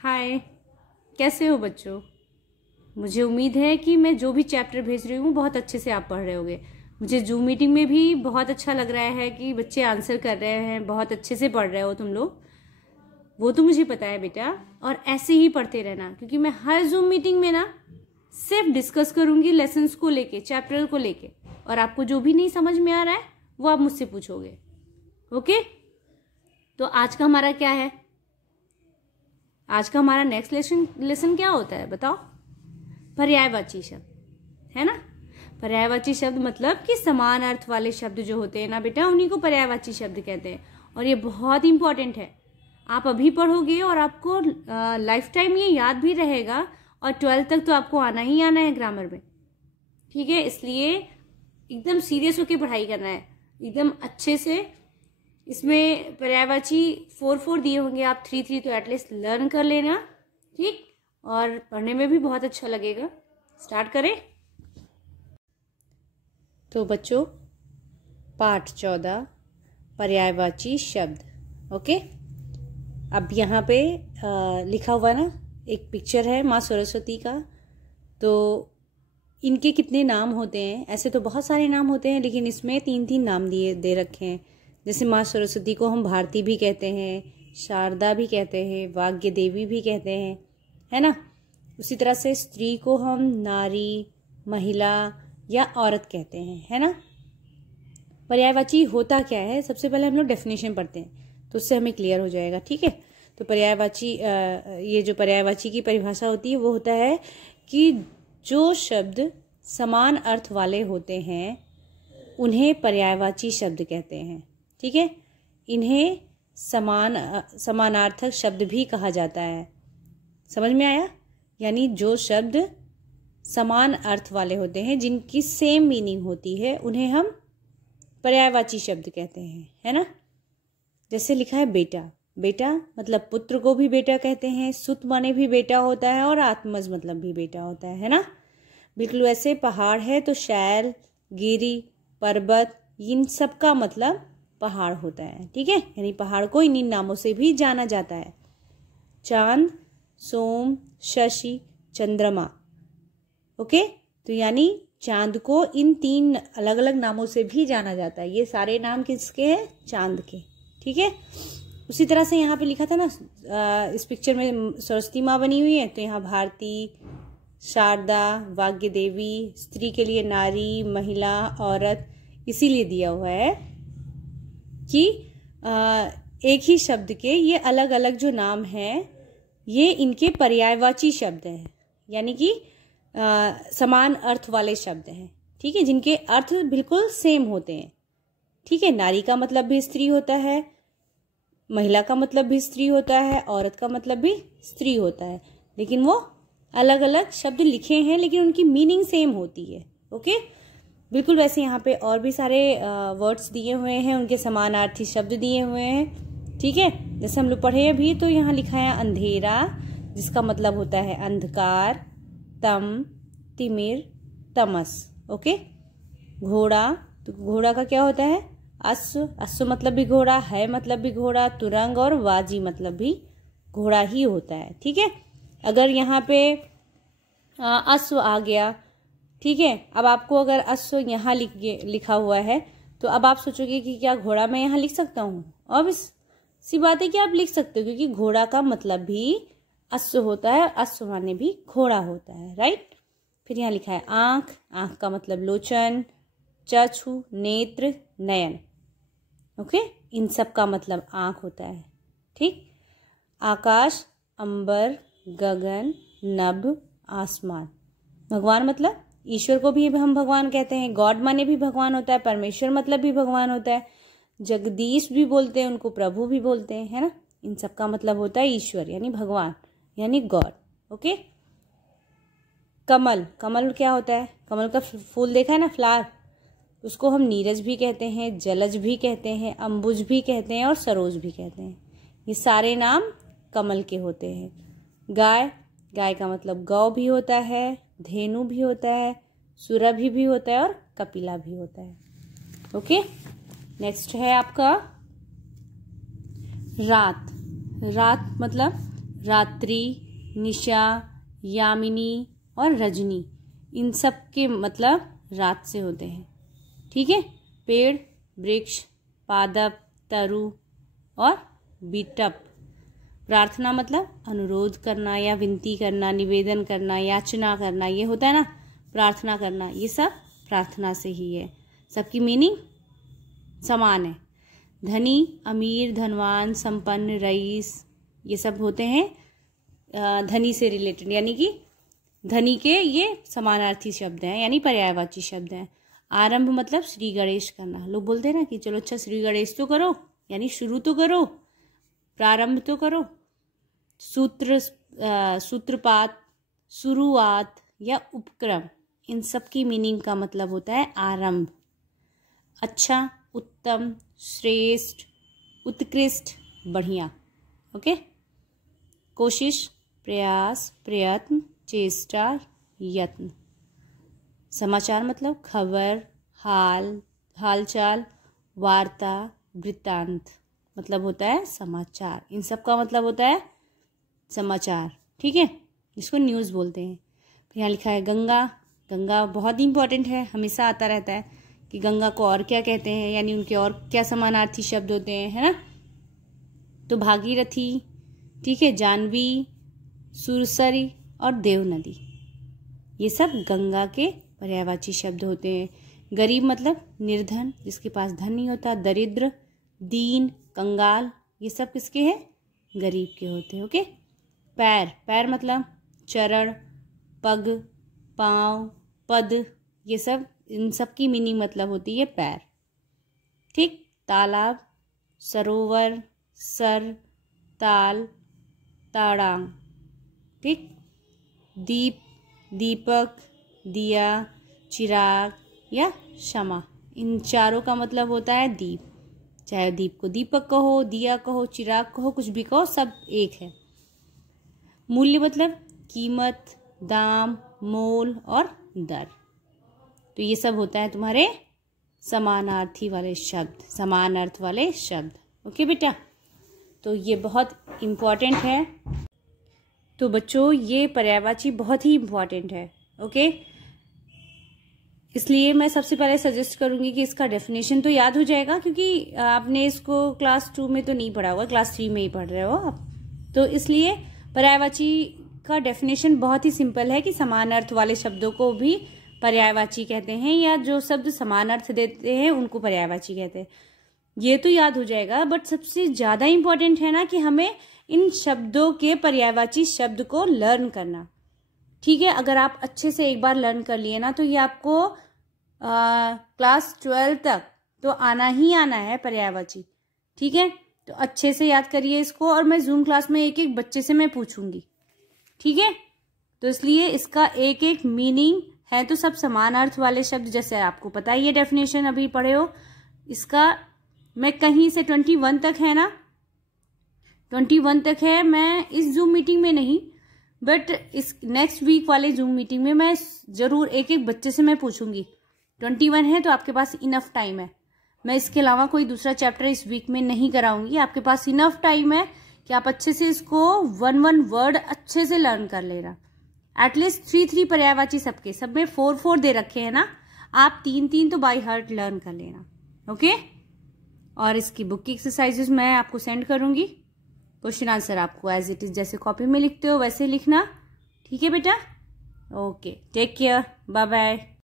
हाय, कैसे हो बच्चों। मुझे उम्मीद है कि मैं जो भी चैप्टर भेज रही हूँ बहुत अच्छे से आप पढ़ रहे होगे। मुझे जूम मीटिंग में भी बहुत अच्छा लग रहा है कि बच्चे आंसर कर रहे हैं, बहुत अच्छे से पढ़ रहे हो तुम लोग। वो तो मुझे पता है बेटा, और ऐसे ही पढ़ते रहना, क्योंकि मैं हर जूम मीटिंग में ना सिर्फ डिस्कस करूँगी लेसन्स को लेके, चैप्टर को लेके, और आपको जो भी नहीं समझ में आ रहा है वो आप मुझसे पूछोगे। ओके, तो आज का हमारा क्या है? आज का हमारा नेक्स्ट लेसन क्या होता है बताओ? पर्यायवाची शब्द, है ना। पर्यायवाची शब्द मतलब कि समान अर्थ वाले शब्द जो होते हैं ना बेटा, उन्हीं को पर्यायवाची शब्द कहते हैं। और ये बहुत इंपॉर्टेंट है। आप अभी पढ़ोगे और आपको लाइफ टाइम ये याद भी रहेगा, और 12th तक तो आपको आना ही आना है ग्रामर में। ठीक है, इसलिए एकदम सीरियस होकर पढ़ाई करना है, एकदम अच्छे से। इसमें पर्यायवाची 4 दिए होंगे, आप 3 तो एटलीस्ट लर्न कर लेना, ठीक। और पढ़ने में भी बहुत अच्छा लगेगा। स्टार्ट करें। तो बच्चों, पाठ 14 पर्यायवाची शब्द। ओके, अब यहाँ पे लिखा हुआ ना, एक पिक्चर है माँ सरस्वती का। तो इनके कितने नाम होते हैं? ऐसे तो बहुत सारे नाम होते हैं, लेकिन इसमें 3 नाम दे रखे हैं। जैसे माँ सरस्वती को हम भारती भी कहते हैं, शारदा भी कहते हैं, वाग्य देवी भी कहते हैं, है ना। उसी तरह से स्त्री को हम नारी, महिला या औरत कहते हैं, है ना। पर्यायवाची होता क्या है, सबसे पहले हम लोग डेफिनेशन पढ़ते हैं, तो उससे हमें क्लियर हो जाएगा। ठीक है, तो पर्यायवाची, ये जो पर्यायवाची की परिभाषा होती है वो होता है कि जो शब्द समान अर्थ वाले होते हैं उन्हें पर्यायवाची शब्द कहते हैं। ठीक है, इन्हें समानार्थक शब्द भी कहा जाता है। समझ में आया? यानी जो शब्द समान अर्थ वाले होते हैं, जिनकी सेम मीनिंग होती है, उन्हें हम पर्यायवाची शब्द कहते हैं, है ना। जैसे लिखा है बेटा, बेटा मतलब पुत्र को भी बेटा कहते हैं, सुत माने भी बेटा होता है, और आत्मज मतलब भी बेटा होता है ना। बिल्कुल वैसे पहाड़ है तो शैल, गिरी, पर्वत, इन सब का मतलब पहाड़ होता है। ठीक है, यानी पहाड़ को इन नामों से भी जाना जाता है। चांद, सोम, शशि, चंद्रमा। ओके, तो यानी चांद को इन 3 अलग अलग नामों से भी जाना जाता है। ये सारे नाम किसके हैं? चांद के। ठीक है, उसी तरह से यहाँ पे लिखा था ना, इस पिक्चर में सरस्वती माँ बनी हुई है, तो यहाँ भारती, शारदा, वाग्य देवी, स्त्री के लिए नारी, महिला, औरत, इसीलिए दिया हुआ है कि एक ही शब्द के ये अलग अलग जो नाम हैं, ये इनके पर्यायवाची शब्द हैं, यानी कि समान अर्थ वाले शब्द हैं। ठीक है, जिनके अर्थ बिल्कुल सेम होते हैं। ठीक है, नारी का मतलब भी स्त्री होता है, महिला का मतलब भी स्त्री होता है, औरत का मतलब भी स्त्री होता है, लेकिन वो अलग अलग शब्द लिखे हैं, लेकिन उनकी मीनिंग सेम होती है। ओके, बिल्कुल वैसे यहाँ पे और भी सारे वर्ड्स दिए हुए हैं, उनके समानार्थी शब्द दिए हुए हैं। ठीक है, जैसे हम लोग पढ़े अभी, तो यहाँ लिखा है अंधेरा, जिसका मतलब होता है अंधकार, तम, तिमिर, तमस। ओके, घोड़ा, तो घोड़ा का क्या होता है? अश्व, अश्व मतलब भी घोड़ा है, मतलब भी घोड़ा, तुरंग और वाजी मतलब भी घोड़ा ही होता है। ठीक है, अगर यहाँ पे अश्व आ गया, ठीक है, अब आपको अगर अश्व यहाँ लिखा हुआ है, तो अब आप सोचोगे कि क्या घोड़ा मैं यहाँ लिख सकता हूँ? अब सी बात है कि आप लिख सकते हो, क्योंकि घोड़ा का मतलब भी अश्व होता है, अश्व माने भी घोड़ा होता है, राइट। फिर यहाँ लिखा है आँख, आँख का मतलब लोचन, चक्षु, नेत्र, नयन। ओके, इन सब का मतलब आँख होता है। ठीक, आकाश, अंबर, गगन, नभ, आसमान। भगवान मतलब ईश्वर को भी हम भगवान कहते हैं, गॉड माने भी भगवान होता है, परमेश्वर मतलब भी भगवान होता है, जगदीश भी बोलते हैं उनको, प्रभु भी बोलते हैं, है ना। इन सब का मतलब होता है ईश्वर, यानी भगवान, यानी गॉड। ओके, कमल, कमल क्या होता है? कमल का फूल देखा है ना, फ्लावर, उसको हम नीरज भी कहते हैं, जलज भी कहते हैं, अंबुज भी कहते हैं, और सरोज भी कहते हैं। ये सारे नाम कमल के होते हैं। गाय, गाय का मतलब गौ भी होता है, धेनु भी होता है, सुरभि भी होता है, और कपिला भी होता है। ओके, नेक्स्ट है आपका रात। रात मतलब रात्रि, निशा, यामिनी और रजनी, इन सब के मतलब रात से होते हैं। ठीक है। पेड़, वृक्ष, पादप, तरु और बिटप। प्रार्थना मतलब अनुरोध करना या विनती करना, निवेदन करना, याचना करना, ये होता है ना प्रार्थना करना, ये सब प्रार्थना से ही है। सबकी मीनिंग समान है। धनी, अमीर, धनवान, संपन्न, रईस, ये सब होते हैं धनी से रिलेटेड, यानी कि धनी के ये समानार्थी शब्द हैं, यानी पर्यायवाची शब्द हैं। आरंभ मतलब श्री गणेश करना। लोग बोलते हैं ना कि चलो अच्छा श्री गणेश तो करो, यानी शुरू तो करो, प्रारंभ तो करो। सूत्रपात, शुरुआत या उपक्रम, इन सब की मीनिंग का मतलब होता है आरंभ। अच्छा, उत्तम, श्रेष्ठ, उत्कृष्ट, बढ़िया। ओके। कोशिश, प्रयास, प्रयत्न, चेष्टा, यत्न। समाचार मतलब खबर, हालचाल, वार्ता, वृत्तांत, मतलब होता है समाचार। इन सब का मतलब होता है समाचार। ठीक है, जिसको न्यूज़ बोलते हैं। यहाँ लिखा है गंगा। गंगा बहुत ही इंपॉर्टेंट है, हमेशा आता रहता है कि गंगा को और क्या कहते हैं, यानी उनके और क्या समानार्थी शब्द होते हैं, है ना। तो भागीरथी, ठीक है, जानवी, सुरसरी और देव नदी, ये सब गंगा के पर्यायवाची शब्द होते हैं। गरीब मतलब निर्धन, जिसके पास धन नहीं होता। दरिद्र, दीन, कंगाल, ये सब किसके हैं? गरीब के होते हैं। ओके। पैर, पैर मतलब चरण, पग, पाँव, पद, ये सब, इन सब की मीनिंग मतलब होती है पैर। ठीक। तालाब, सरोवर, सर, ताल, ताड़ांग। ठीक। दीप, दीपक, दिया, चिराग या क्षमा, इन चारों का मतलब होता है दीप। चाहे दीप को दीपक कहो, दिया कहो, चिराग कहो, कुछ भी कहो, सब एक है। मूल्य मतलब कीमत, दाम, मोल और दर। तो ये सब होता है तुम्हारे समानार्थी वाले शब्द, समान अर्थ वाले शब्द। ओके बेटा, तो ये बहुत इम्पॉर्टेंट है। तो बच्चों, ये पर्यायवाची बहुत ही इम्पॉर्टेंट है। ओके। इसलिए मैं सबसे पहले सजेस्ट करूंगी कि इसका डेफिनेशन तो याद हो जाएगा, क्योंकि आपने इसको क्लास 2 में तो नहीं पढ़ा होगा, क्लास 3 में ही पढ़ रहे हो आप। तो इसलिए पर्यायवाची का डेफिनेशन बहुत ही सिंपल है कि समान अर्थ वाले शब्दों को भी पर्यायवाची कहते हैं, या जो शब्द समान अर्थ देते हैं उनको पर्यायवाची कहते हैं। ये तो याद हो जाएगा, बट सबसे ज्यादा इंपॉर्टेंट है ना कि हमें इन शब्दों के पर्यायवाची शब्द को लर्न करना। ठीक है। अगर आप अच्छे से एक बार लर्न कर लिए ना, तो ये आपको क्लास 12 तक तो आना ही आना है पर्यायवाची। ठीक है। तो अच्छे से याद करिए इसको, और मैं जूम क्लास में एक एक बच्चे से मैं पूछूंगी। ठीक है। तो इसलिए इसका एक एक मीनिंग है, तो सब समान अर्थ वाले शब्द, जैसे आपको पता है ये डेफिनेशन अभी पढ़े हो, इसका मैं कहीं से 21 तक है ना, 21 तक है। मैं इस जूम मीटिंग में नहीं, बट इस नेक्स्ट वीक वाले जूम मीटिंग में मैं जरूर एक एक बच्चे से मैं पूछूंगी। 21 है तो आपके पास इनफ टाइम है। मैं इसके अलावा कोई दूसरा चैप्टर इस वीक में नहीं कराऊंगी। आपके पास इनफ टाइम है कि आप अच्छे से इसको 1 वर्ड अच्छे से लर्न कर लेना। एटलीस्ट 3 पर्यायवाची सबके, सब में 4 दे रखे हैं ना, आप 3 तो बाय हार्ट लर्न कर लेना। ओके। और इसकी बुक की एक्सरसाइजेस मैं आपको सेंड करूंगी। क्वेश्चन आंसर आपको एज इट इज जैसे कॉपी में लिखते हो वैसे लिखना। ठीक है बेटा। Okay, take care, bye bye.